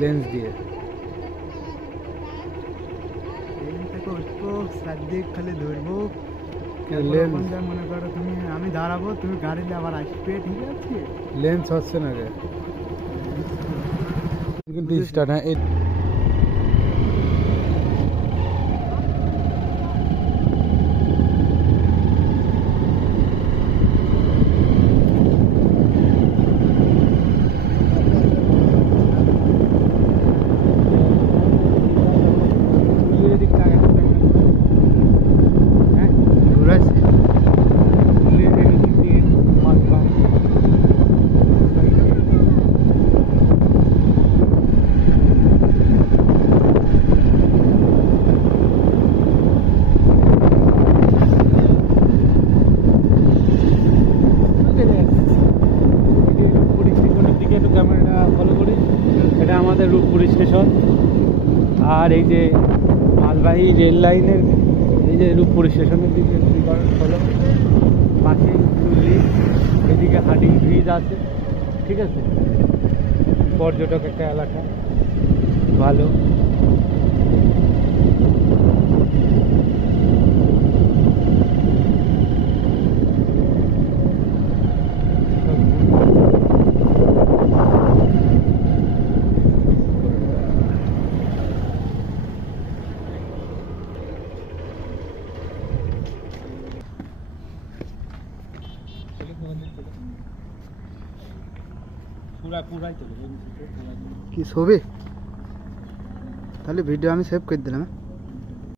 লেন্স দিয়ে খালি ধরবো মনে করো তুমি, আমি দাঁড়াবো, তুমি গাড়িতে আবার আসবে, ঠিক আছে? লেন্স হচ্ছে না গে কিন্তু স্টার্ট। হ্যাঁ এটা আমাদের রূপপুর স্টেশন। আর এই যে মালবাহী রেল লাইনের এই যে রূপপুর স্টেশনের দিকে হলো পাশে চুল্লি, এদিকে হাডিং ব্রিজ আছে, ঠিক আছে? পর্যটক একটা এলাকা, ভালো। কি ছবি? তাহলে ভিডিও আমি সেভ করে দিলাম।